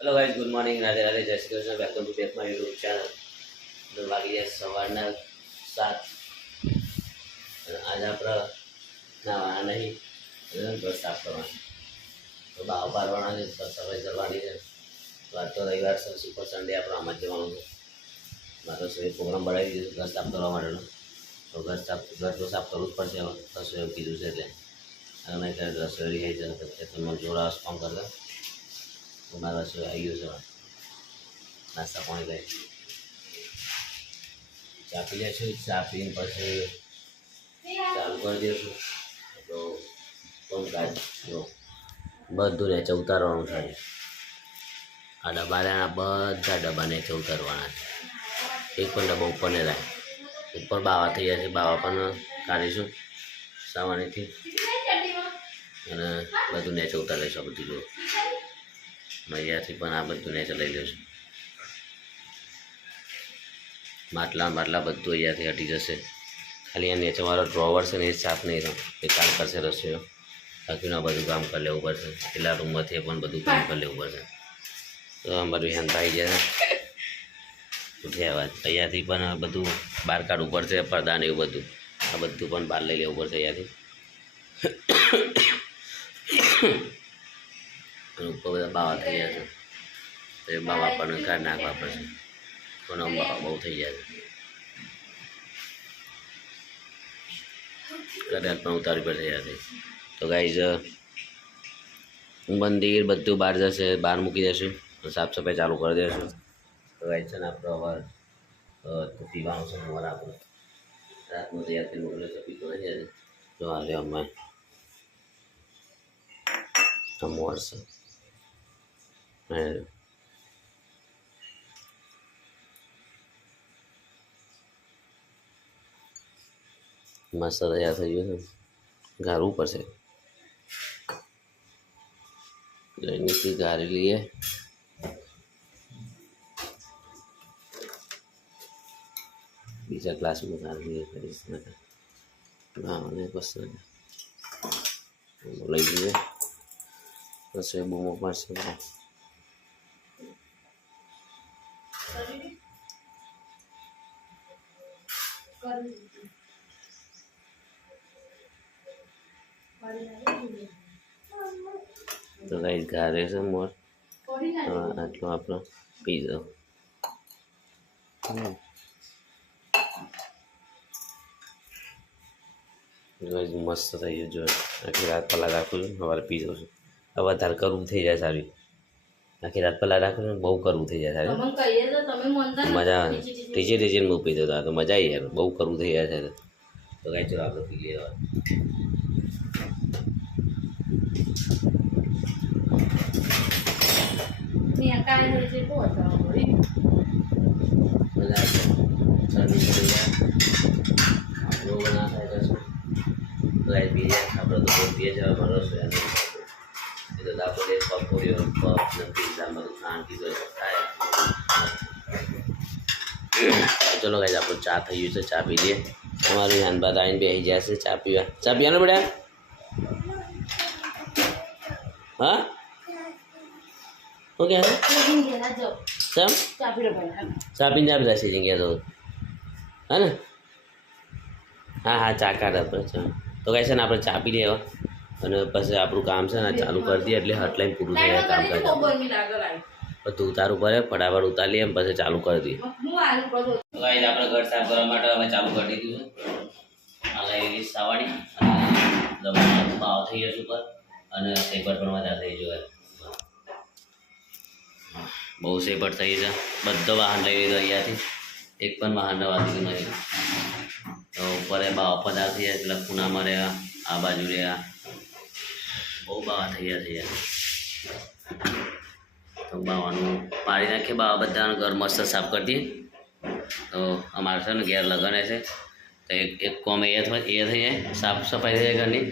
Hello guys, good morning, Radhe Radhe, जय Shri Krishna. Welcome to back my YouTube channel. तो वागी है सवाરના 7 અને આજે આપણે નાવાના નહીં, ઘર સાફ કરવાનું, તો બાવ પાડવાના છે, સફાઈ કરવાની છે. તો આજ તો રવિવાર છે, સુપર સન્ડે આપણો આમ જ જવાનું છે. મારો સવારે પ્રોગ્રામ બનાવી દીધો ઘર સાફ કરવા માટેનો. તો ઘર તો સાફ કરવું જ પડશે. રસોઈ એવું કીધું છે એટલે અને રસોઈ થઈ છે તમે જોરા કામ કરતા. તો મારા રસોઈ આવી ગયું છે. નાસ્તા પાણી લઈ ચા પી લઈશું. ચા પીને પછી ચાલુ કરી દઈશું. તો કામકાજ જો બધું નીચે ઉતારવાનું છે. આ ડબ્બા રહ્યા, બધા ડબ્બા નીચે ઉતારવાના છે. એક પણ ડબ્બો ઉપર નહીં રહે. ઉપર બાવા થઈ જશે, બાવા પણ કાઢીશું સામાનીથી અને બધું નીચે ઉતારી લઈશું. બધું જો અહીંયાથી પણ આ બધું નીચે લઈ લઈશું. માટલા બધું અહીંયાથી હટી જશે. ખાલી આ નીચેવાળો ડ્રોવર છે ને એ સાફ નહીં રહે, એ કામ કરશે રસોઈઓ. બાકીનું આ બધું કામ કરી લેવું પડશે. પેલા રૂમમાંથી પણ બધું કામ કરી લેવું પડશે. તો અમારું હેન્ડ આવી જાય ઉઠ્યા વાત. અહીંયાથી પણ બધું બહાર કાઢવું પડશે, પડદા ને એવું બધું. આ બધું પણ બહાર લઈ લેવું પડશે અહીંયાથી. ઉપર બધા બાવા થઈ જશે, તો એ બાવા પણ કાઢી નાખવા પડશે. પણ બહુ થઈ જાય છે. કદાચ પણ ઉતારવી પડશે યાદ. તો ગાઈઝ મંદિર બધું બહાર જશે, બહાર મૂકી દેશું, સાફ સફાઈ ચાલુ કરી દઈશું. તો ગાઈઝ છે ને આપણો અવાર તો પીવાનું છે. અમારે આપણે રાતનું તૈયાર કરીને મોકલે છે, પીતો નથી. જો હાલે અમે અમોર છે મસ્ત તૈયાર થઈ ગયું છે. ગાળવું પડશે. અહીંથી ગાળી લઈએ. બીજા ક્લાસમાં ગાળી લઈએ કરીશ અને પછી લઈ જઈએ. પછી બૂમો પડશે. તો ગાઈસ ગારે છે મોર. આટલો આપણો પી જાઓ. મસ્ત થઈ ગયું. જો આખી રાત પહેલાં રાખું છું, સવારે પી જાઉં છું. હવે વધારે કરવું થઈ જાય સારી. આખી રાત પહેલાં રાખું છું, બહુ કરવું થઈ જાય સારી. મજા આવે. ટીચે બહુ પી જતો. તો મજા આવી યાર, બહુ કરવું થઈ જાય છે. તો ગાઈ ચલો આપણે પી લઈએ. આપણે તો પીએ છે ભરોસો એ તો આપણે પકોડીઓ પફ ને પીઝા બધું ખાણ કીધું થાય. ચલો ગાઈસ આપણું ચા થઈ ગયું છે. ચા પી દઈએ. અમારું હાનબાદ આવીને બેસી જાય છે ચા પીવા. ચા પીવાનું બેટા? હા ઓકે સમ ચા પીને જા બધા સીજી ગયા તો હા ને. હા ચા કાઢ આપણે. તો કહે છે ને આપણે ચા પી લઈએ અને પછી આપણું કામ છે ને ચાલુ કરી દઈએ એટલે હટલાઈન પૂરું થઈ જાય કામ કરતા. બધું ઉતારવું પડે, ફટાફટ ઉતારી લઈએ પછી ચાલુ કરી દઈએ. આપણે ઘર સાફ કરવા માટે હવે ચાલુ કરી દીધું છે. આ સવાડી અને બાવ થઈ જશે ઉપર અને સેપર પણ વધારે થઈ જોઈએ. બહુ સેપર થઈ છે. બધો વાહન લઈ લીધો અહીંયાથી. એક પણ વાહન રવા દીધું નથી. તો ઉપર બાવા પદાર્થ થઈ જાય એટલે ખૂણામાં રહ્યા, આ બાજુ રહ્યા, બહુ બાવા થઈ ગયા. તો બાવાનું પાડી નાખીએ. બાવા બધાનું ઘર મસ્ત સાફ કરી દઈએ. તો અમારે છે ને ઘેર લગન છે, તો એક કોમ એ થઈ જાય, સાફ સફાઈ થઈ જાય ઘરની.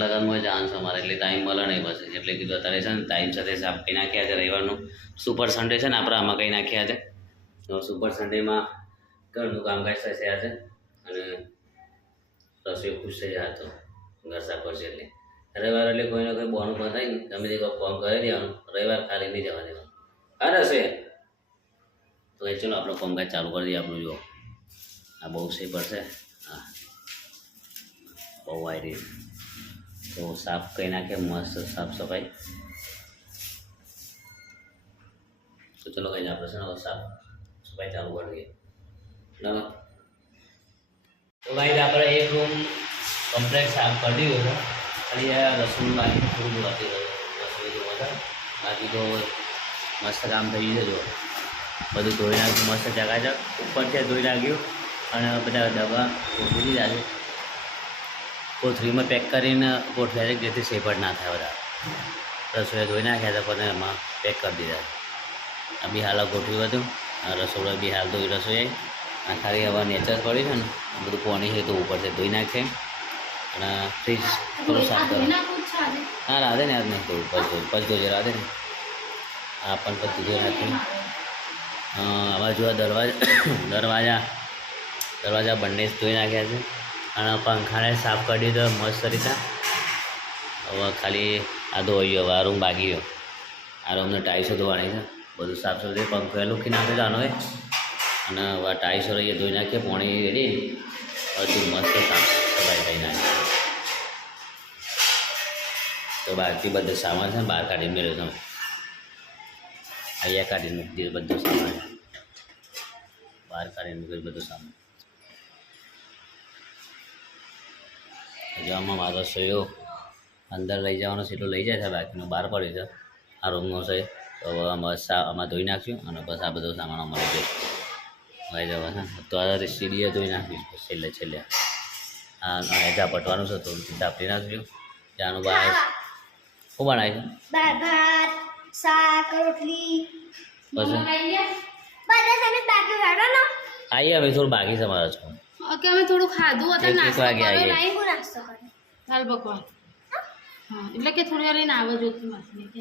લગનમાં જવાનું છે અમારે એટલે ટાઈમ મળે નહીં બસ. એટલે કીધું અત્યારે છે ને ટાઈમ સાથે સાફ કરી નાખ્યા છે. રવિવારનું સુપર સન્ડે છે ને આપણે આમાં કહી નાખ્યા છે. તો સુપર સન્ડેમાં ઘરનું કામકાજ થશે આજે અને રસોઈ ખુશ થઈ જાય. તો ઘર સાફ કરશે એટલે રવિવાર એટલે કોઈને કોઈ બોનું બતાવીને તમે તે ફોન કરી દેવાનું, રવિવાર ખાલી નહીં જવા દેવાનું. હા હશે તો એ ચલો આપણો કામકાજ ચાલુ કરી દઈએ. આપણું જો આ બહુ સે પડશે, હા બહુ આવી રહી તો સાફ કરી નાખીએ મસ્ત સાફ સફાઈ. તો ચલો કઈ આપણે છે ને સાફ સફાઈ ચાલુ કરી દઈએ. બરાબર તો ભાઈ આપણે એક રૂમ કમ્પ્લેટ સાફ કરી દીધું છે. ખાલી આ રસોઈ બાકી થોડું બાકી રસોઈ જોવા હતા, બાકી તો મસ્ત કામ થઈ ગયું છે. જો બધું ધોઈ નાખ્યું મસ્ત ચકાચક, ઉપરથી ધોઈ નાખ્યું અને બધા ડબ્બા ગોઠવી દીધા છે. કોથળીમાં પેક કરીને ગોઠવ્યા છે જેથી સેપટ ના થાય. બધા રસોઈ ધોઈ નાખ્યા હતા પણ એમાં પેક કરી દીધા. આ બી હાલ ગોઠવ્યું હતું, રસોડા બી હાલ ધોઈ રસોઈ આ ખાલી હવા નેચર પડી છે ને બધું પાણી છે તો ઉપરથી ધોઈ નાખે અને ફ્રીજ થોડું સાફ કરે. હા રાધે ને યાદ નહીં તો ઉપર ધોઈ રાધે ને આ પણ બધું ધોઈ નાખ્યું. આમાં જો દરવાજા બંને ધોઈ નાખ્યા છે અને પંખાને સાફ કરી દીધો મસ્ત રીતે. હવે ખાલી આ ધોઈ ગયો, હવે આ રૂમ બાકી ગયો. આ રૂમને ટાઈસો ધોવાની છે, બધું સાફ સફાઈ પંખો લૂકી નાખી જવાનો હોય અને હવે ટાઈસો રહીએ ધોઈ નાખીએ. પાણી રેડી બધું મસ્ત સાફ સફાઈ થઈ નાખે. તો બહારથી બધું સામાન છે ને બહાર કાઢીને મેળવ્યો તમે અહીંયા કાઢીને મૂકી દીધું. બધું સામાન બહાર કાઢીને મૂક્યું બધું સામાન. જવામાં મારો રસોઈયો અંદર લઈ જવાનો છે એટલું લઈ જાય છે, બાકીનું બહાર પડ્યું છે. આ રૂમનો છે તો હવે આમાં ધોઈ નાખ્યું અને બસ આ બધો સામાન અમારે લઈ જવા છે. તો આ સીડીએ ધોઈ નાખ્યું છેલ્લે હા એજા પટવાનું છે તો ધાપડી નાખ્યું. ત્યાંનું બહાર શું બનાવ્યું છે? શાક રોટલી આવીએ હવે થોડું બાકી છે મારા છો. ઓકે અમે થોડું ખાધું હતું, નાસ્તો વાગે આવીએ. દાલ પકવાન. હા એટલે કે થોડી વાર લઈને આવે જોતું માસી કે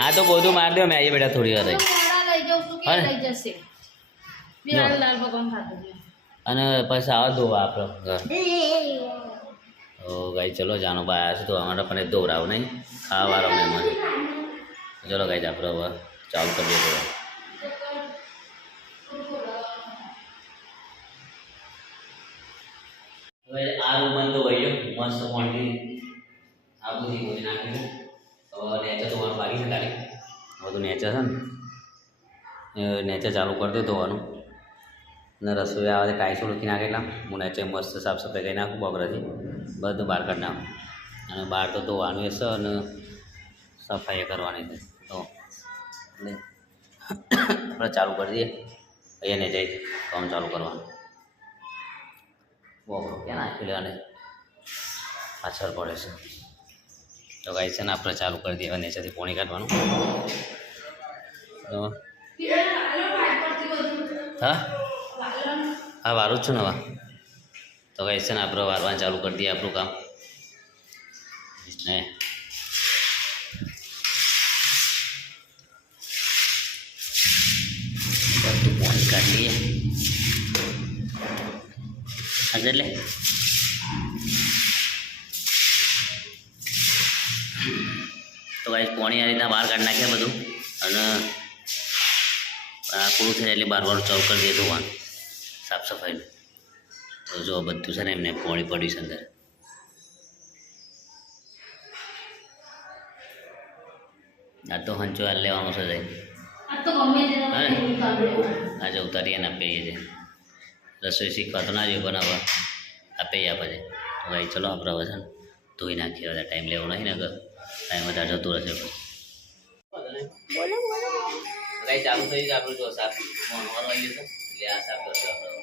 હા તો બધું માર દો, મેં આવીએ બેટા થોડી વાર મોડા લઈ જાઉં છું કે લઈ જશે. બિહાર દાલ પકવાન ખાધું છે અને પછી આવા ધોવા આપણે ઘર. તો ગાઈ ચલો જાનો બા આવ્યા છે તો અમારા પણ દોરાવ નહીં ખાવાવાળો મહેમાન. ચલો ગાઈ આપણે હવે ચાલુ કરી દઈએ થોડા. હવે આ રૂમ તો વહી ગયો મસ્ત ક્વોન્ટિટી આ બધી ગોળી નાખી. હવે નેચર તો મારું બાકી છે ખાલી બધું નેચર છે ને નેચર ચાલુ કરી દઉં ધોવાનું. ને રસોઈ આવે ટાઈસો લૂકી નાખે એટલે હું નેચર મસ્ત સાફ સફાઈ કરી નાખું બગરાથી બધું બહાર કાઢી નાખું. અને બહાર તો ધોવાનું હશે અને સફાઈ કરવાની છે. તો આપણે ચાલુ કરી દઈએ અહીંયા જઈ કામ ચાલુ કરવાનું. બહુ ક્યાં નાખી લેવાને પાછળ પડે છે. તો ગાઈ છે ને આપણે ચાલુ કરી દઈએ નેચરથી પોણી કાઢવાનું. તો હા હા વારું જ છું ને હવે. તો ગાઈ છે ને આપણે વારવાનું ચાલુ કરી દઈએ આપણું કામ ને. બધું પોણી કાઢી લઈએ આજે એટલે તો ગાઈ પોણી આ રીતના બહાર કાઢી નાખ્યા બધું અને આ પૂરું થાય એટલે બાર ચાલુ કરી દઈએ ધોવાનું સાફ સફાઈનું. તો જો બધું છે ને એમને પોણી પડ્યું છે અંદર. આ તો હંચો હાલ લેવાનો છે જાય આજે ઉતારીએ ને આપીએ છીએ. રસોઈ શીખવા તો ના જોઈએ પણ હવે આપીએ આપણે તો ભાઈ ચલો આપણે હવે છે ને ધોઈ નાખીએ. વધારે ટાઈમ લેવો નહીં ને અગર ટાઈમ વધારે જતું રહેશે પછી કઈ ચાલુ થઈ જાય આપણું જો સાફ મોનવાનું આવી જશે એટલે આ સાફ કરશે આપણે.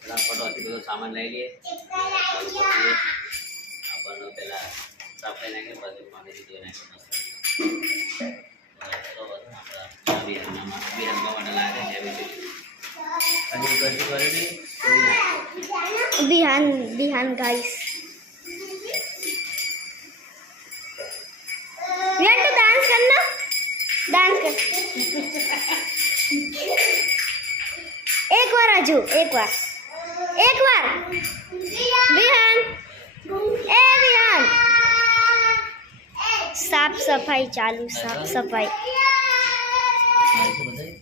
ફટાફટ બધો સામાન લઈ લઈએ ચાલુ કરી દઈએ. આપણને પહેલાં સાફ કરી નાખીએ પછી પાણીથી ધોઈ નાખીએ. बिहान गाइस विहान तो डांस करना डांस कर एक बार आजू एक बार विहान સાફ સફાઈ ચાલુ, સાફ સફાઈ. મારે શું બધાય?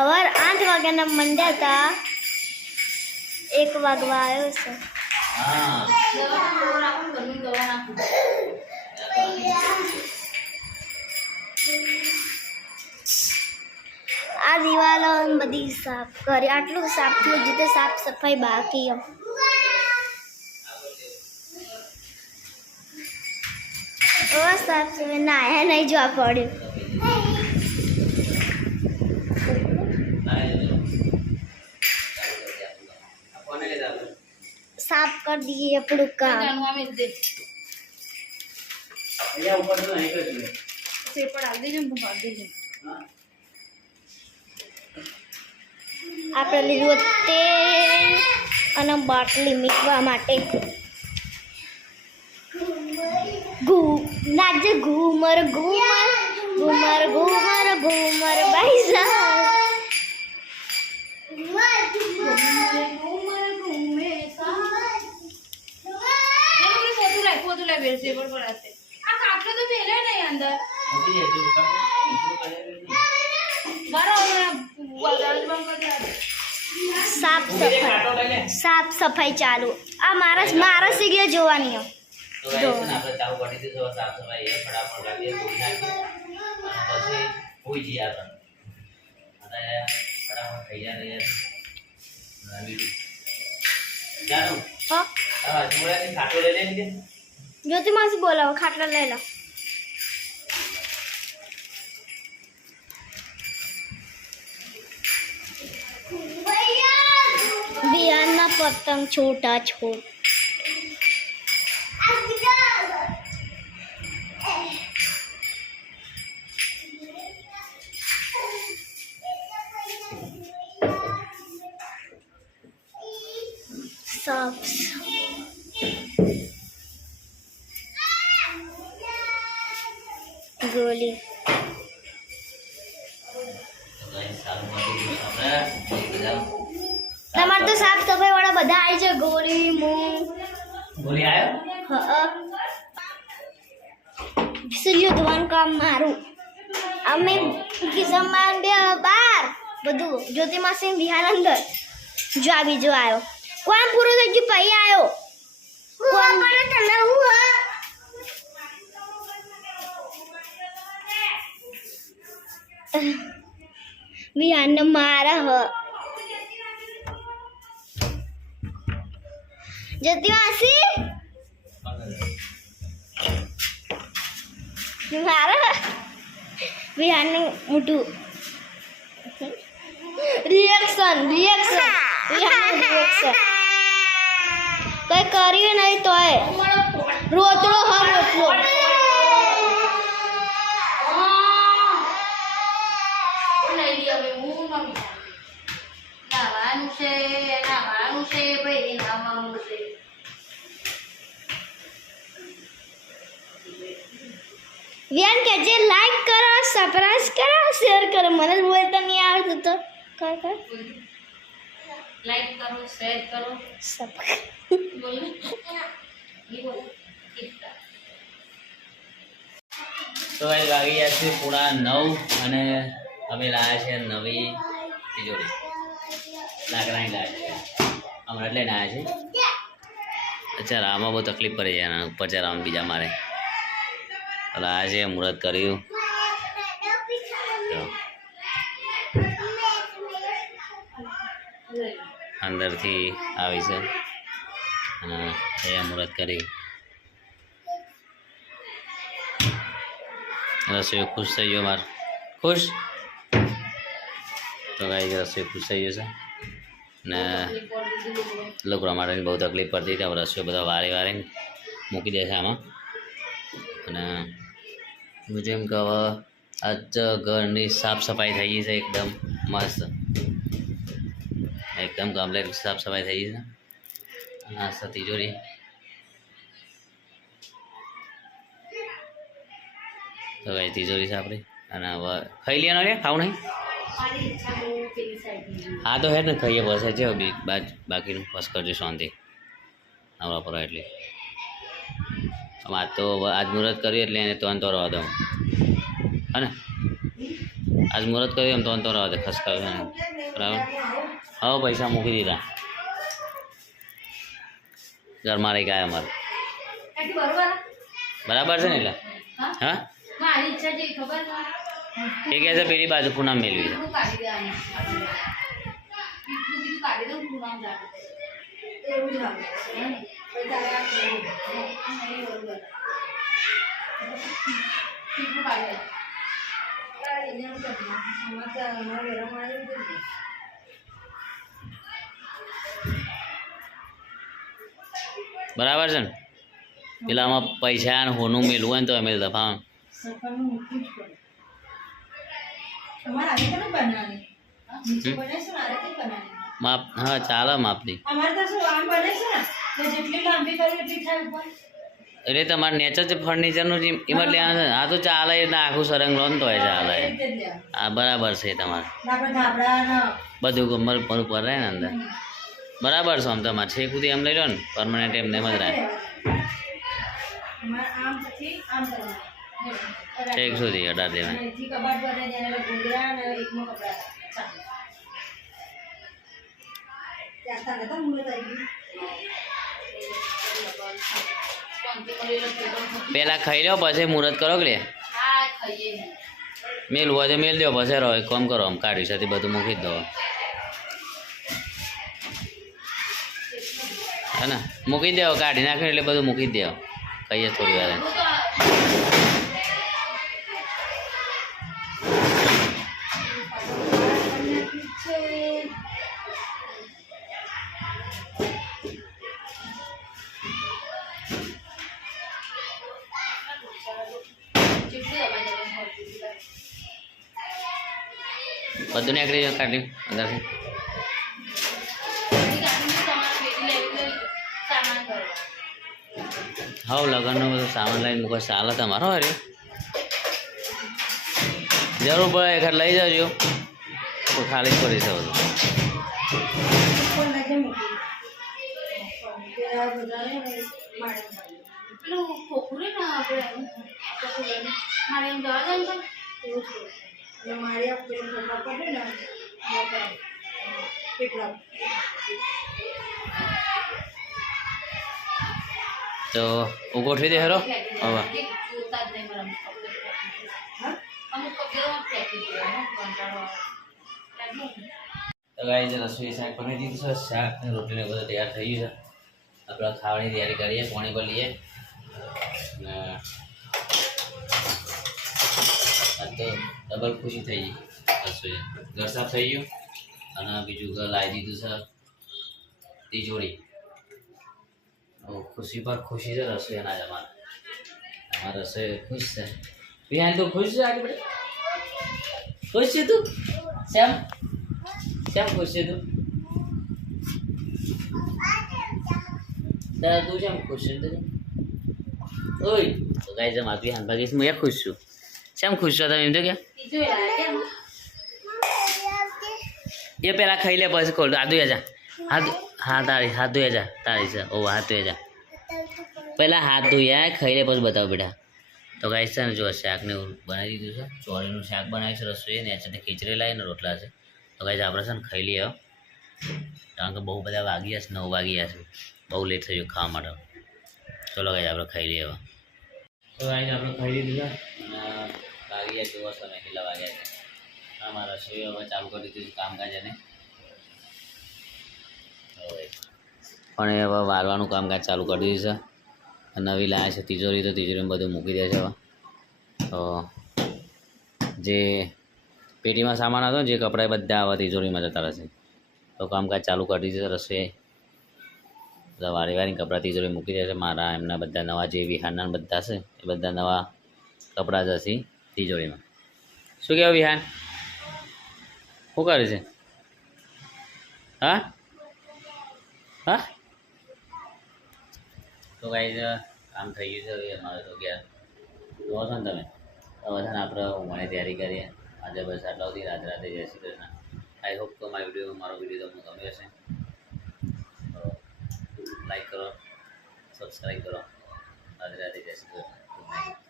અવાર 8 વાગ્યાના મંડ્યા હતા, 1 વાગવા આવ્યો છે. હા દવા નાખું, ઘરનું દવા નાખું. આ દિવાલો બધી સાફ કરી, આટલું સાફ થયું, જીતે સાફ સફાઈ બાકી એમ. સાફ સફાઈ નાયા નહીં જોવા પડ્યું. કોને લીધા? સાફ કરી દઈએ આપણું કામ. જાણું આમે જ દે. અહીંયા ઉપર તો નહીં કર્યું. પેપર આવી દેજો ને હું ભાગ દેજો. હા આપણે લીધું તેલ અને બાટલી મીકવા માટે. નાચે ઘૂમર ઘૂમર ઘૂમર ઘૂમર ઘૂમર ભાઈ સાહેબ. પોતું લાય પેપર પર હશે. આ કાપડો તો મેલે નહીં અંદર. મૂકી દે, એટલું કામ નહીં. મારો બંધ કરી દે. સાફ સફાઈ, સાફ સફાઈ ચાલુ. આ મારા સિગ્યા જોવાની એમ. તો ગાઈસ છે ને આપણે ચાલુ કરી દીધું હવે સાફ સફાઈ એ ફટાફટ કાઢીએ, ધોઈ નાખીએ અને પછી હોઈ જઈએ આપણે. અત્યારે ફટાફટ થઈ જાય ને ચાલો હા, હા જોડાથી ખાટો લઈ લે ને. જ્યોતિ માસી બોલાવો, ખાટલા લઈ લો. બિહારના પતંગ છોટા છોટ. સાફ ગોલી. તો ગાઈસ ચાલુ કરી દીધું આપણે બધા. તમારે તો સાફ સફાઈ વાળા બધા આવી છે. ગોલી મૂંગ બોલી આવ્યો સૂર્યોધવાનું કામ મારું. અમે કિસમમાં બે બાર બધું જ્યોતિ માસી વિહાર અંદર. જો આ બીજો આવ્યો. કોણ પૂરું થઈ ગયું પછી આવ્યો. કોણ કરે તમે? વિહારને મારા હ જ્યોતિ માસી મારા વિહારનું મોટું રિએક્શન રિએક્શન રિએક્શન કઈ કર્યું નહીં તોય રોતડો હ રોટલો. લઈ લે હવે હું મમ્મી. નાવાનું છે ભાઈ, નાવાનું છે. વ્યાન કે જે લાઈક કરો, સબસ્ક્રાઇબ કરો, શેર કરો. મને જ બોલતા નહીં આવડતું તો કર કર લાઈક કરો, શેર કરો. બોલો નહીં બોલો. તો ગાઈસ વાગી ગયા છે પૂરા 9 અને અમે લાવ્યા છે નવી તિજોરી. લાકડાની લાવ્યા છે હમણાં લઈને આવ્યા છે. અચ્છા આમાં બહુ તકલીફ પડી જાય એના ઉપર ચલાવવાનું બીજા મારે. એટલે આજે મુહૂર્ત કર્યું. અંદરથી આવી છે અને અહીંયા મુહૂર્ત કરી. રસોઈ ખુશ થઈ ગયો મારે. ખુશ તો ગાઈ રસોઈ ખુશ થઈ ગયો છે ને લોકો માટે બહુ તકલીફ પડતી હતી. હવે રસોઈ બધા વારે વારે મૂકી દે છે આમાં. અને બીજું એમ કે હવે આજ ઘરની સાફ સફાઈ થઈ ગઈ છે એકદમ મસ્ત, એકદમ કમ્પ્લીટ સાફ સફાઈ થઈ ગઈ છે. આ છે તિજોરી. તો ગાઈ તિજોરી છે આપણી. અને હવે ખાઈ લેવાનો રે, ખાવું નહીં મારી ઈચ્છા બહુ પેલી સાઈડની. હા તો હે ને ખાઈએ બસ છે બાકીનું બસ કરજો શાંતિ નવરા પર એટલે આજ તો આજ મુહૂર્ત કર્યું એટલે એને તો રહેવા દઉં હા ને આજ મુહૂર્ત કર્યું એમ તો રહેવા દે ખસકાવ્યું બરાબર હવે પૈસા મૂકી દીધા ઘરમાં રહી ગયા અમારે કાકી બરોબર બરાબર છે ને એટલે હા હા મારી ઈચ્છા જેવી ખબર એ કહે છે પેલી બાજુ પૂનમ મેળવી છે એટલું કાઢી દેવાનું એટલું બીજું કાઢી દઉં પૂનમ રાખે એવું જ લાગે છે ને પછી તારે આ કરવું. નહીં બરોબર એટલું કાઢી દે. બરાબર છે ને પેલા આમાં પૈસા અને હોનું મેળવું હોય ને તો અમે દફા સફરનું મૂકવું જ પડે. તમારે આવી કોને બનાવવાની? નીચે બનાવીશું ને આરે કઈ બનાવવાની? માપ હા ચાલે માપની અમારે તો શું આમ બને છે ને તો જેટલી લાંબી કરવી એટલી થાય ઉપર. એટલે તમારે નેચર છે ફર્નિચરનું જે એમાં લેવાનું છે આ તો ચાલે એટલે આખું સરંગ લો ને તો ચાલે એ રીતે જ લેવાનું. હા બરાબર છે તમારે આપણે ધાબળા બધું કમર પર ઉપર રહે ને અંદર બરાબર છે આમ તમારે છેક સુધી એમ લઈ લો ને પરમાનન્ટ એમને એમ જ રહે અમારે આમ પછી આમ કરવાનું. છેક સુધી અઢાર દેવાય અહીંથી કબાટ બનાવી દેવાના ઘૂંઘરા અને એકમાં કપડા ચાલે. ત્યાં તારે તો મુહૂર્ત આવી ગયું. પેલા ખાઈ લો પછી મુહૂર્ત કરો કે લે હા ખાઈએ ને. મેલ હોય તો મેલ દો પછી રહો એક કામ કરો આમ કાઢી સાથે બધું મૂકી જ દો હે ને મૂકી દેવો કાઢી નાખ્યું એટલે બધું મૂકી જ દેવો કહીએ થોડી વાર બધું નીકળી જાય કાઢ્યું અંદરથી હવ લગ્નનો બધો સામાન લઈને મૂકો ચાલે તમારો અરે જરૂર પડે એખાદ લઈ જજો તો ખાલી જ પડી છે બધું પેલું ખોખું ને આપણે મારે એમ જવા દે ને એવું છે. એટલે મારે આ પેલું ખોખા પડે ને કેટલા તો હું ગોઠવી દે હેરો હવે જોતા જ નહીં બરાબર. અમુક કપડાં ફેંકી દેવાનું કંટાળો તો ગાઈ રસોઈ શાક બનાવી દીધું છે શાક ને રોટલીને બધું તૈયાર થઈ ગયું છે આપણે ખાવાની તૈયારી કરીએ પાણી પર લઈએ ને આ તો ડબલ ખુશી થઈ ગઈ રસોઈ ઘર સાફ થઈ ગયું અને બીજું ઘર લાવી દીધું છે તિજોરી ખુશી પર ખુશી છે રસોઈ એના જ અમારા રસોઈ ખુશ છે બિહાન તો ખુશ છે આગળ ખુશ છે તું શ્યામ શ્યામ ખુશ છે તું દાદા તું શ્યામ ખુશ છે તું ઓય તો ગાઈ જમ આપી હાન ભાગીશ હું ખુશ છું શ્યામ ખુશ છો તમે એમ તો કે એ પેલા ખાઈ લે પછી ખોલ આદુ જા હા તારી હાથ ધોયા જા તારી છે ઓ હાથ ધોયા જા પહેલાં હાથ ધોયા ખાઈ લે પછી બતાવો બેટા તો ગાઈસ છે ને જો શાકને બનાવી દીધું છે ચોળીનું શાક બનાવ્યું છે રસોઈ ને સાથે ખીચડી લાવીને રોટલા છે તો ગાઈસ આપણે છે ને ખાઈ લઈએ કારણ કે બહુ બધા વાગ્યા છે 9 વાગ્યા છે બહુ લેટ થઈ ગયું ખાવા માટે ચલો ગાઈસ આપણે ખાઈ લઈએ હવે તો ગાઈસ આપણે ખાઈ લીધું છે અને વાગ્યા કેવો સમય કેટલા વાગ્યા છે અમારા રસોઈ હવે ચાલુ કરી દીધું છે કામકાજ એને પણ હવે વારવાનું કામકાજ ચાલુ કરી દીધું છે નવી લાયા છે તિજોરી તો તિજોરીમાં બધું મૂકી દે છે હવે તો જે પેટીમાં સામાન હતો જે કપડાં બધા આવા તિજોરીમાં જતા રહેશે તો કામકાજ ચાલુ કરી દીધું છે રસોઈ બધા વારી વારી કપડાં તિજોરી મૂકી દે છે મારા એમના બધા નવા જે વિહાનના બધા છે એ બધા નવા કપડાં જશે તિજોરીમાં શું કહેવું વિહાન શું કરે છે હા હા તો ગાઈઝ કામ થઈ ગયું છે હવે અમારે તો ગયા જોવો છો ને તમે હવે છે ને આપણે ઊંઘવાની તૈયારી કરીએ આજે બસ આટલા સુધી. રાધે રાધે, જય શ્રી કૃષ્ણ. આઈ હોપ તો મારો વિડીયો તમને ગમ્યો હશે. તો લાઈક કરો, સબસ્ક્રાઈબ કરો. રાધે રાધે, જય શ્રી કૃષ્ણ. Good night.